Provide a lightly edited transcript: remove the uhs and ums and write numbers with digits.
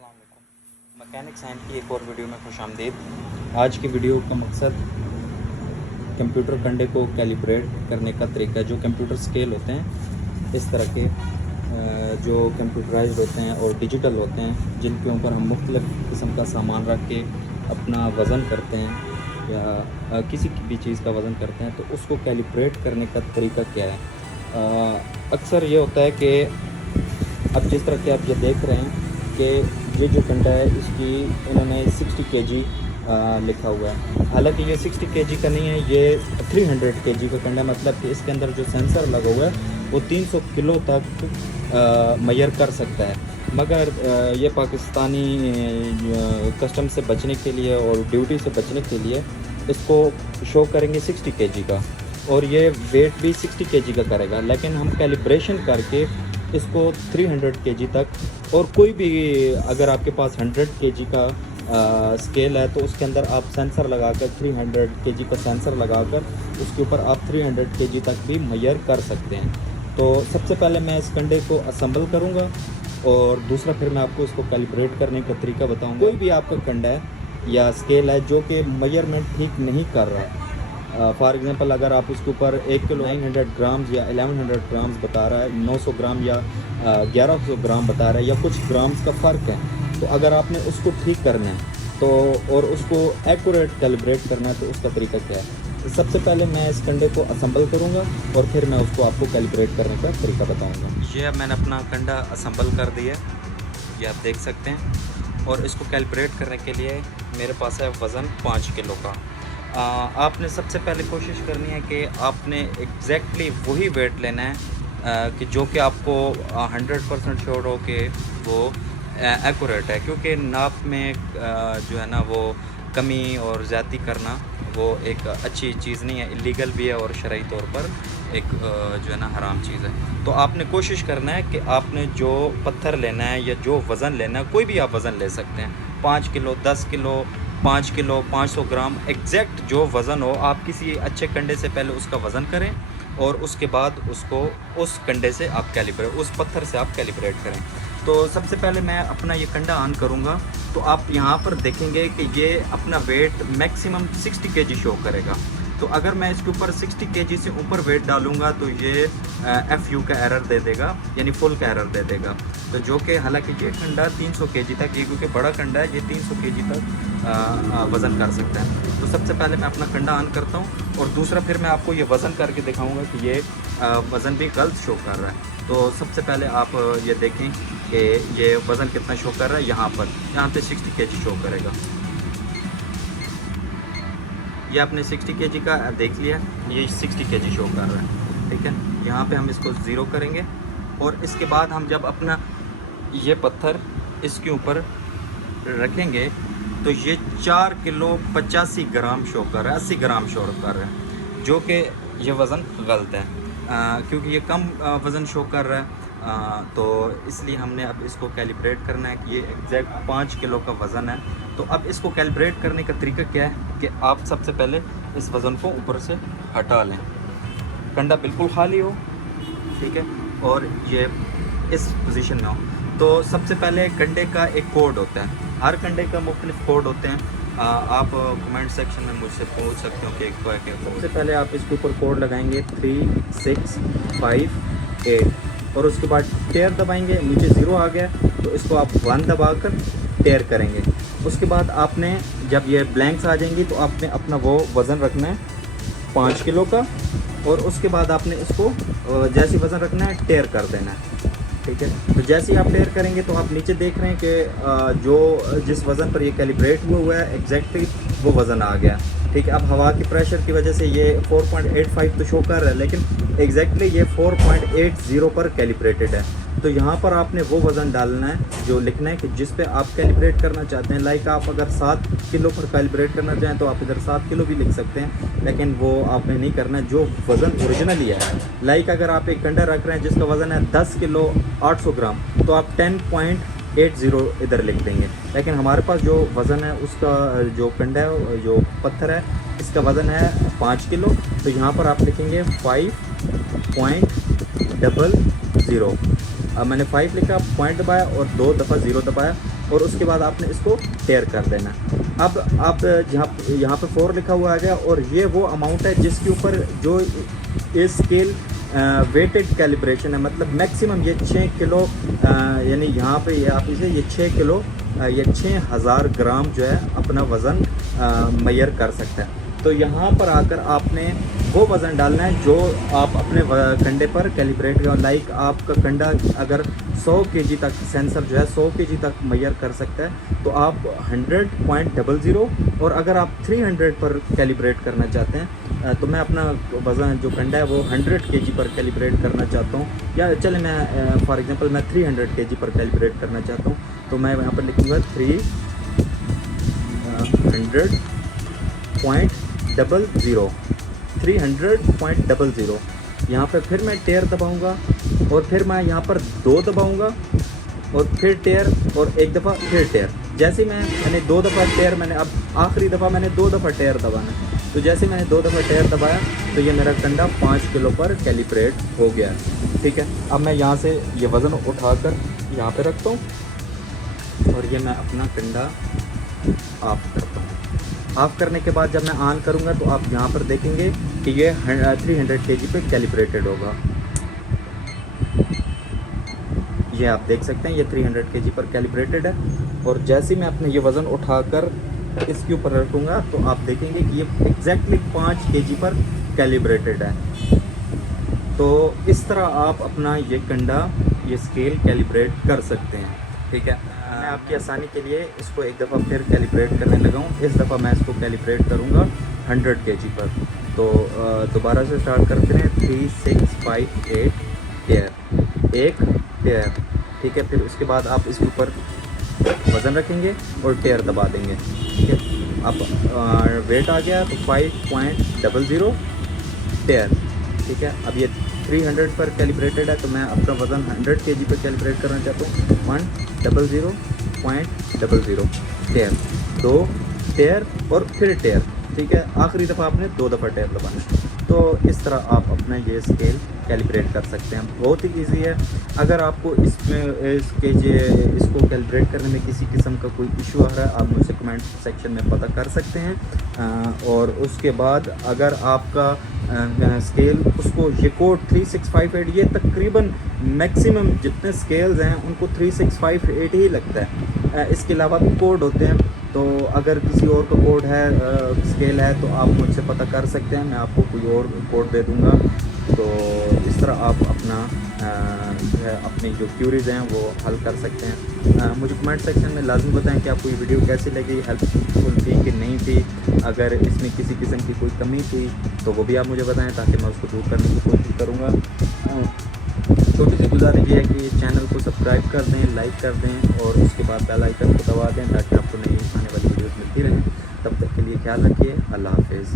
अस्सलाम वालेकुम। Mechanic science की एक और वीडियो में खुशामदीद। आज की वीडियो का मकसद कंप्यूटर कंडे को कैलिब्रेट करने का तरीका, जो कंप्यूटर स्केल होते हैं इस तरह के जो कंप्यूटराइज्ड होते हैं और डिजिटल होते हैं, जिनके ऊपर हम मुख्तलिफ़ किस्म का सामान रख के अपना वज़न करते हैं या किसी भी चीज़ का वज़न करते हैं, तो उसको कैलिब्रेट करने का तरीका क्या है। अक्सर ये होता है कि अब जिस तरह के आप ये देख रहे हैं कि ये जो कंडा है इसकी इन्होंने 60 केजी लिखा हुआ है। हालांकि ये 60 केजी का नहीं है, ये 300 केजी का कंडा, मतलब कि इसके अंदर जो सेंसर लगा हुआ है वो 300 किलो तक मेजर कर सकता है। मगर ये पाकिस्तानी कस्टम से बचने के लिए और ड्यूटी से बचने के लिए इसको शो करेंगे 60 केजी का, और ये वेट भी 60 केजी का करेगा। लेकिन हम कैलिब्रेशन करके इसको 300 केजी तक, और कोई भी अगर आपके पास 100 केजी का स्केल है तो उसके अंदर आप सेंसर लगाकर 300 केजी का सेंसर लगाकर उसके ऊपर आप 300 केजी तक भी मेजर कर सकते हैं। तो सबसे पहले मैं इस कंडे को असेंबल करूंगा और दूसरा फिर मैं आपको इसको कैलिब्रेट करने का तरीका बताऊंगा। कोई भी आपका कंडा है या स्केल है जो कि मेजरमेंट ठीक नहीं कर रहा है, फॉर एग्ज़ाम्पल अगर आप उसके ऊपर 1 किलो 900 ग्राम्स या 1100 ग्राम्स बता रहा है, 900 ग्राम या 1100 ग्राम बता रहा है, या कुछ ग्राम्स का फ़र्क है, तो अगर आपने उसको ठीक करना है तो और उसको एक्यूरेट कैलिब्रेट करना है, तो उसका तरीका क्या है। तो सबसे पहले मैं इस कंडे को असेंबल करूँगा और फिर मैं उसको आपको कैलिब्रेट करने का तरीका बताऊँगा। ये अब मैंने अपना कंडा असेंबल कर दिया, ये आप देख सकते हैं। और इसको कैलिब्रेट करने के लिए मेरे पास है वज़न 5 किलो का। आपने सबसे पहले कोशिश करनी है कि आपने एग्जैक्टली वही वेट लेना है कि जो कि आपको 100% श्योर हो कि वो एक्यूरेट है, क्योंकि नाप में जो है ना वो कमी और ज़्यादती करना वो एक अच्छी चीज़ नहीं है, इलीगल भी है और शरई तौर पर एक जो है ना हराम चीज़ है। तो आपने कोशिश करना है कि आपने जो पत्थर लेना है या जो वज़न लेना है, कोई भी आप वज़न ले सकते हैं, 5 किलो 10 किलो 5 किलो 500 ग्राम, एग्जैक्ट जो वज़न हो। आप किसी अच्छे कंडे से पहले उसका वज़न करें और उसके बाद उसको उस कंडे से आप कैलिब्रेट, उस पत्थर से आप कैलिब्रेट करें। तो सबसे पहले मैं अपना ये कंडा ऑन करूँगा, तो आप यहाँ पर देखेंगे कि ये अपना वेट मैक्सिमम 60 केजी शो करेगा। तो अगर मैं इसके ऊपर 60 केजी से ऊपर वेट डालूँगा तो ये FU का एरर दे देगा, यानी फुल का एरर दे देगा। तो जो कि हालांकि ये कंडा 300 केजी तक, ये क्योंकि बड़ा कंडा है, ये 300 केजी तक वज़न कर सकता है। तो सबसे पहले मैं अपना कंडा ऑन करता हूँ और दूसरा फिर मैं आपको ये वज़न करके दिखाऊँगा कि ये वज़न भी गलत शो कर रहा है। तो सबसे पहले आप ये देखें कि ये वज़न कितना शो कर रहा है। यहाँ पे 60 केजी शो करेगा। ये आपने 60 केजी का देख लिया, ये 60 केजी शो कर रहा है, ठीक है। यहाँ पे हम इसको ज़ीरो करेंगे और इसके बाद हम जब अपना ये पत्थर इसके ऊपर रखेंगे तो ये 4 किलो 85 ग्राम शो कर रहा है, 80 ग्राम शो कर रहा है, जो कि ये वज़न गलत है क्योंकि ये कम वज़न शो कर रहा है। तो इसलिए हमने अब इसको कैलिब्रेट करना है कि ये एग्जैक्ट 5 किलो का वज़न है। तो अब इसको कैलिब्रेट करने का तरीका क्या है कि आप सबसे पहले इस वज़न को ऊपर से हटा लें, कंडा बिल्कुल खाली हो, ठीक है, और ये इस पोजीशन में हो। तो सबसे पहले कंडे का एक कोड होता है, हर कंडे का मुख्तलिफ कोड होते हैं। आप कमेंट सेक्शन में मुझसे पूछ सकते हो कि एक तो है कि सबसे पहले आप इसके ऊपर कोड लगाएंगे 3 6 5 8 और उसके बाद टेयर दबाएंगे, नीचे 0 आ गया तो इसको आप 1 दबाकर टेयर करेंगे। उसके बाद आपने जब ये ब्लैंक्स आ जाएंगी तो आपने अपना वो वज़न रखना है 5 किलो का, और उसके बाद आपने इसको जैसे वज़न रखना है टेयर कर देना है, ठीक है। तो जैसे ही आप टेयर करेंगे तो आप नीचे देख रहे हैं कि जो जिस वज़न पर ये कैलिब्रेट हुआ है एग्जैक्टली वो वज़न आ गया, ठीक है। अब हवा की प्रेशर की वजह से ये 4.85 तो शो कर रहा है, लेकिन एग्जैक्टली ये 4.80 पर कैलिब्रेटेड है। तो यहाँ पर आपने वो वज़न डालना है जो लिखना है कि जिस पे आप कैलिब्रेट करना चाहते हैं। लाइक आप अगर 7 किलो पर कैलिब्रेट करना चाहें तो आप इधर 7 किलो भी लिख सकते हैं, लेकिन वो आपने नहीं करना है, जो वज़न ओरिजिनली है। लाइक अगर आप एक कंडा रख रहे हैं जिसका वज़न है 10 किलो 800 ग्राम, तो आप 10.80 इधर लिख देंगे। लेकिन हमारे पास जो वज़न है उसका जो कंडा है, जो पत्थर है, इसका वज़न है 5 किलो, तो यहाँ पर आप लिखेंगे 5.00। मैंने 5 लिखा, पॉइंट दबाया और 2 दफ़ा 0 दबाया और उसके बाद आपने इसको टेयर कर देना। अब आप यहाँ पे 4 लिखा हुआ आ गया और ये वो अमाउंट है जिसके ऊपर जो ये स्केल वेटेड कैलिब्रेशन है, मतलब मैक्सिमम ये 6 किलो यानी यहाँ पे ये आप इसे ये 6 किलो ये 6000 ग्राम जो है अपना वज़न मेजर कर सकता है। तो यहाँ पर आकर आपने वो वज़न डालना है जो आप अपने कंडे पर कैलिब्रेट कर, लाइक आपका कंडा अगर 100 केजी तक सेंसर जो है 100 केजी तक मेजर कर सकता है तो आप 100.00, और अगर आप 300 पर कैलिब्रेट करना चाहते हैं तो मैं अपना वज़न जो कंडा है वो 100 केजी पर कैलिब्रेट करना चाहता हूँ, या चले मैं फॉर एग्जांपल मैं 300 केजी पर कैलिब्रेट करना चाहता हूँ तो मैं यहाँ पर लिखूँगा 300.00 यहाँ पे फिर मैं टेयर दबाऊँगा और फिर मैं यहाँ पर 2 दबाऊँगा और फिर टेयर और एक दफ़ा फिर टेयर। जैसे मैंने 2 दफ़ा टेयर, मैंने अब आखिरी दफ़ा मैंने 2 दफ़ा टेयर दबाना, तो जैसे मैंने 2 दफ़ा टेयर दबाया तो ये मेरा कंडा 5 किलो पर कैलिब्रेट हो गया है। ठीक है, अब मैं यहाँ से ये वज़न उठाकर यहाँ पे रखता हूँ और ये मैं अपना कंडा ऑफ करता हूँ। ऑफ करने के बाद जब मैं ऑन करूँगा तो आप यहाँ पर देखेंगे कि ये 300 केजी पे कैलिब्रेटेड होगा। ये आप देख सकते हैं ये 300 केजी पर कैलिब्रेटेड है, और जैसे मैं अपने ये वज़न उठाकर इसके ऊपर रखूँगा तो आप देखेंगे कि ये एग्जैक्टली 5 केजी पर कैलिब्रेटेड है। तो इस तरह आप अपना ये कंडा ये स्केल कैलिब्रेट कर सकते हैं। ठीक है, मैं आपकी आसानी के लिए इसको एक दफ़ा फिर कैलिब्रेट करने लगा हूँ। इस दफ़ा मैं इसको कैलिब्रेट करूँगा 100 केजी पर। तो दोबारा से स्टार्ट करते हैं। 3 6 5 8 टेयर, एक टेयर। ठीक है, फिर उसके बाद आप इसके ऊपर वज़न रखेंगे और टेयर दबा देंगे। ठीक है, अब वेट आ गया तो 5.00 टेयर। ठीक है, अब ये 300 पर कैलिब्रेटेड है तो मैं अपना वज़न 100 केजी पर कैलिब्रेट करना चाहता हूँ। 100.00 टेयर, 2 टेयर और फिर टेयर। ठीक है, आखिरी दफ़ा आपने 2 दफ़ा टेयर दबाना है। तो इस तरह आप अपना ये स्केल कैलिब्रेट कर सकते हैं, बहुत ही इजी है। अगर आपको इसको कैलिब्रेट करने में किसी किस्म का कोई इशू आ रहा है आप मुझसे कमेंट सेक्शन में पता कर सकते हैं। और उसके बाद अगर आपका स्केल उसको ये कोड 3658, ये तकरीबन मैक्सिमम जितने स्केल्स हैं उनको 3658 ही लगता है। इसके अलावा भी कोड होते हैं, तो अगर किसी और का कोड है स्केल है तो आप मुझसे पता कर सकते हैं, मैं आपको कोई और कोड दे दूँगा। तो इस तरह आप अपना जो है अपनी जो क्यूरीज़ हैं वो हल कर सकते हैं। मुझे कमेंट सेक्शन में लाजमी बताएं कि आपको ये वीडियो कैसी लगी, हेल्पफुल थी कि नहीं थी। अगर इसमें किसी किस्म की कोई कमी थी तो वो भी आप मुझे बताएं ताकि मैं उसको दूर करने की कोशिश करूँगा। छोटी सी गुजारिश ये है कि चैनल को सब्सक्राइब कर दें, लाइक कर दें और उसके बाद बेल आइकन को दबा दें ताकि आपको नई आने वाली वीडियोस मिलती रहें। तब तक के लिए ख्याल रखिए। अल्लाह हाफिज़।